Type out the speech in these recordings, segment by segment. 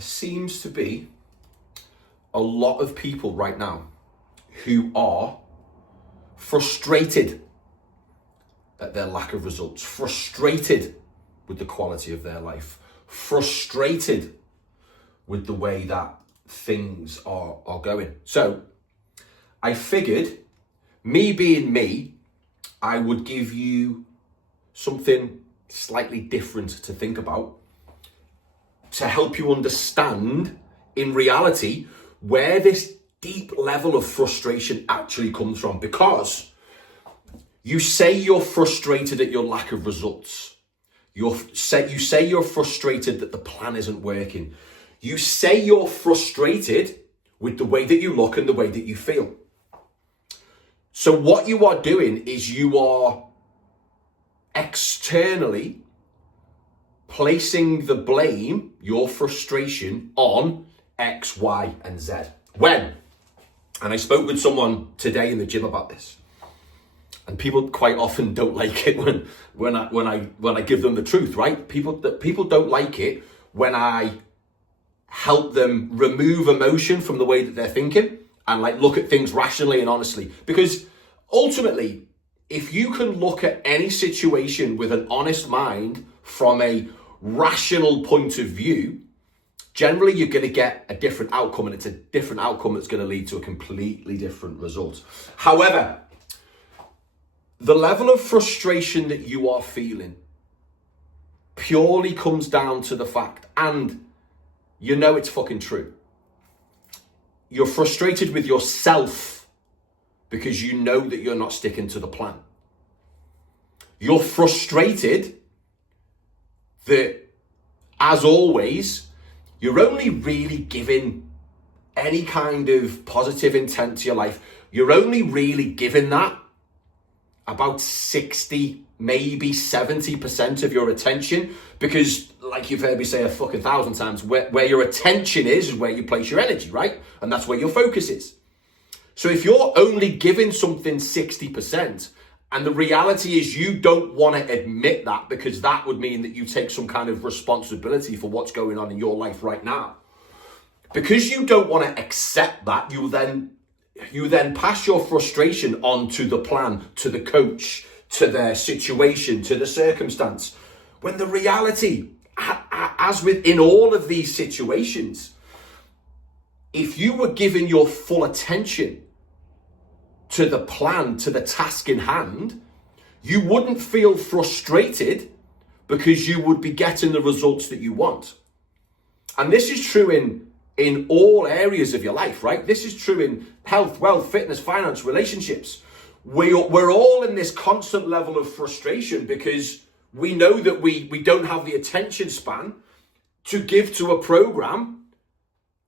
there seems to be a lot of people right now who are frustrated at their lack of results, frustrated with the quality of their life, frustrated with the way that things are going. So I figured, me being me, I would give you something slightly different to think about to help you understand in reality where this deep level of frustration actually comes from. Because you say you're frustrated at your lack of results. You say you're frustrated that the plan isn't working. You say you're frustrated with the way that you look and the way that you feel. So what you are doing is you are externally placing the blame, your frustration, on X, Y, and Z. And I spoke with someone today in the gym about this, and people quite often don't like it when I give them the truth, right? People don't like it when I help them remove emotion from the way that they're thinking and like look at things rationally and honestly. Because ultimately, if you can look at any situation with an honest mind from a rational point of view, generally you're going to get a different outcome, and it's a different outcome that's going to lead to a completely different result. However, the level of frustration that you are feeling purely comes down to the fact, and you know it's fucking true, you're frustrated with yourself because you know that you're not sticking to the plan. You're frustrated that, as always, you're only really giving any kind of positive intent to your life. You're only really giving that about 60, maybe 70% of your attention, because like you've heard me say a fucking thousand times, where your attention is where you place your energy, right? And that's where your focus is. So if you're only giving something 60%, and the reality is you don't want to admit that, because that would mean that you take some kind of responsibility for what's going on in your life right now. Because you don't want to accept that, you then pass your frustration on to the plan, to the coach, to their situation, to the circumstance. When the reality, as within all of these situations, if you were giving your full attention to the plan, to the task in hand, you wouldn't feel frustrated because you would be getting the results that you want. And this is true in all areas of your life, right? This is true in health, wealth, fitness, finance, relationships. We're all in this constant level of frustration because we know that we don't have the attention span to give to a program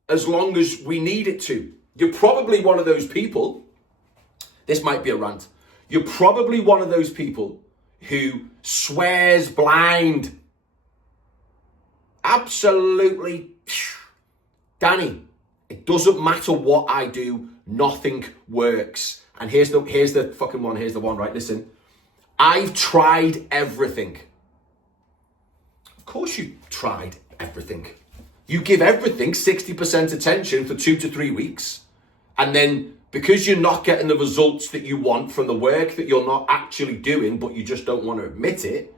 as long as we need it to. You're probably one of those people. This might be a rant. You're probably one of those people who swears blind. Absolutely. Danny, it doesn't matter what I do, nothing works. And here's the fucking one. Here's the one, right? Listen, I've tried everything. Of course you tried everything. You give everything 60% attention for 2 to 3 weeks. And then because you're not getting the results that you want from the work that you're not actually doing, but you just don't want to admit it,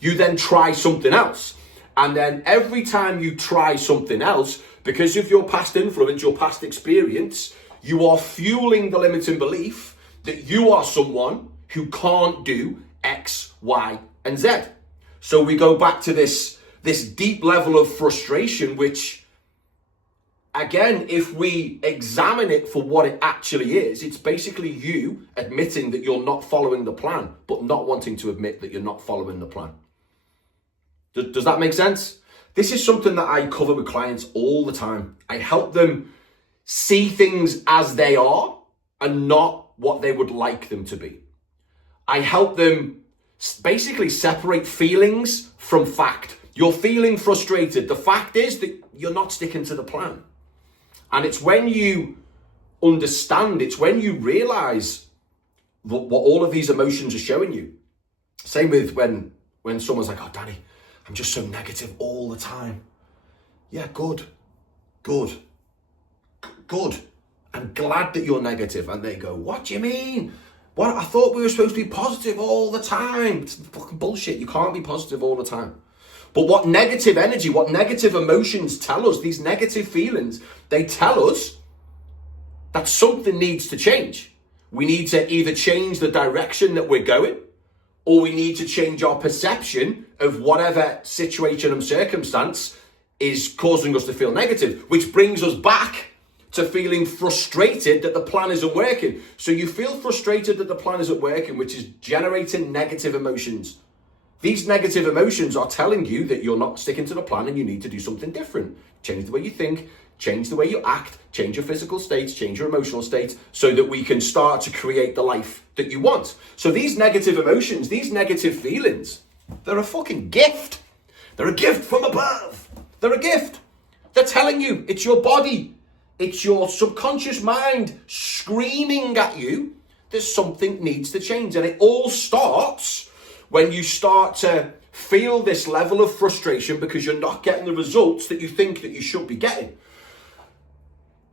you then try something else. And then every time you try something else, because of your past influence, your past experience, you are fueling the limiting belief that you are someone who can't do X, Y, and Z. So we go back to this deep level of frustration, which, again, if we examine it for what it actually is, it's basically you admitting that you're not following the plan, but not wanting to admit that you're not following the plan. Does that make sense? This is something that I cover with clients all the time. I help them see things as they are and not what they would like them to be. I help them basically separate feelings from fact. You're feeling frustrated. The fact is that you're not sticking to the plan. And it's when you understand, it's when you realize what all of these emotions are showing you. Same with when someone's like, oh, Danny, I'm just so negative all the time. Yeah, good. Good. Good. I'm glad that you're negative. And they go, what do you mean? What? I thought we were supposed to be positive all the time. It's fucking bullshit. You can't be positive all the time. But what negative energy, what negative emotions tell us, these negative feelings, they tell us that something needs to change. We need to either change the direction that we're going, or we need to change our perception of whatever situation and circumstance is causing us to feel negative, which brings us back to feeling frustrated that the plan isn't working. So you feel frustrated that the plan isn't working, which is generating negative emotions. These negative emotions are telling you that you're not sticking to the plan and you need to do something different. Change the way you think, change the way you act, change your physical states, change your emotional states, so that we can start to create the life that you want. So these negative emotions, these negative feelings, they're a fucking gift. They're a gift from above. They're a gift. They're telling you, it's your body, it's your subconscious mind screaming at you that something needs to change. And it all starts when you start to feel this level of frustration because you're not getting the results that you think that you should be getting.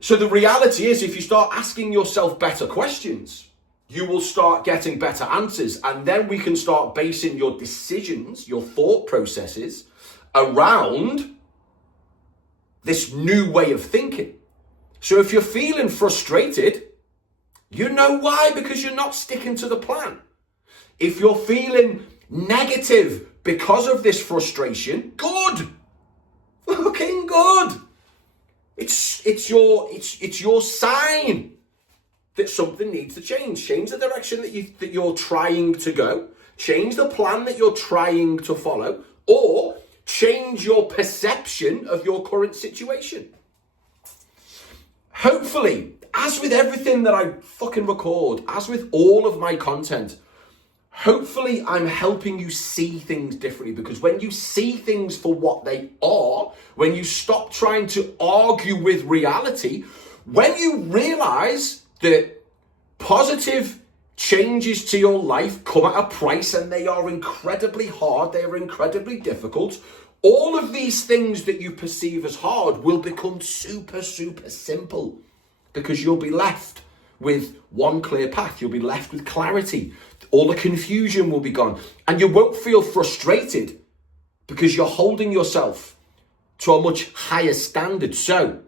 So the reality is, if you start asking yourself better questions, you will start getting better answers. And then we can start basing your decisions, your thought processes around this new way of thinking. So if you're feeling frustrated, you know why, because you're not sticking to the plan. If you're feeling negative because of this frustration, good. Fucking good. It's your sign that something needs to change. Change the direction that you're trying to go. Change the plan that you're trying to follow, or change your perception of your current situation. Hopefully, as with everything that I fucking record, as with all of my content, hopefully I'm helping you see things differently, because when you see things for what they are, when you stop trying to argue with reality, when you realize that positive changes to your life come at a price and they are incredibly hard, they are incredibly difficult, all of these things that you perceive as hard will become super, super simple, because you'll be left with one clear path. You'll be left with clarity. All the confusion will be gone, and you won't feel frustrated because you're holding yourself to a much higher standard. So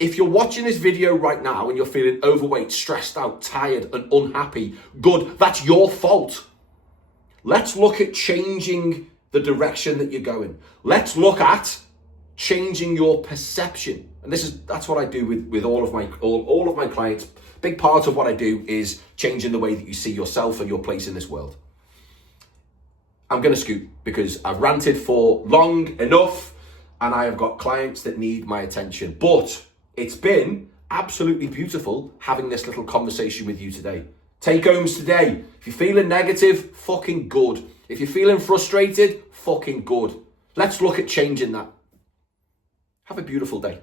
if you're watching this video right now and you're feeling overweight, stressed out, tired and unhappy, good, that's your fault. Let's look at changing the direction that you're going. Let's look at changing your perception. And that's what I do with all of my clients. Big part of what I do is changing the way that you see yourself and your place in this world. I'm going to scoot because I've ranted for long enough and I have got clients that need my attention. But it's been absolutely beautiful having this little conversation with you today. Take homes today. If you're feeling negative, fucking good. If you're feeling frustrated, fucking good. Let's look at changing that. Have a beautiful day.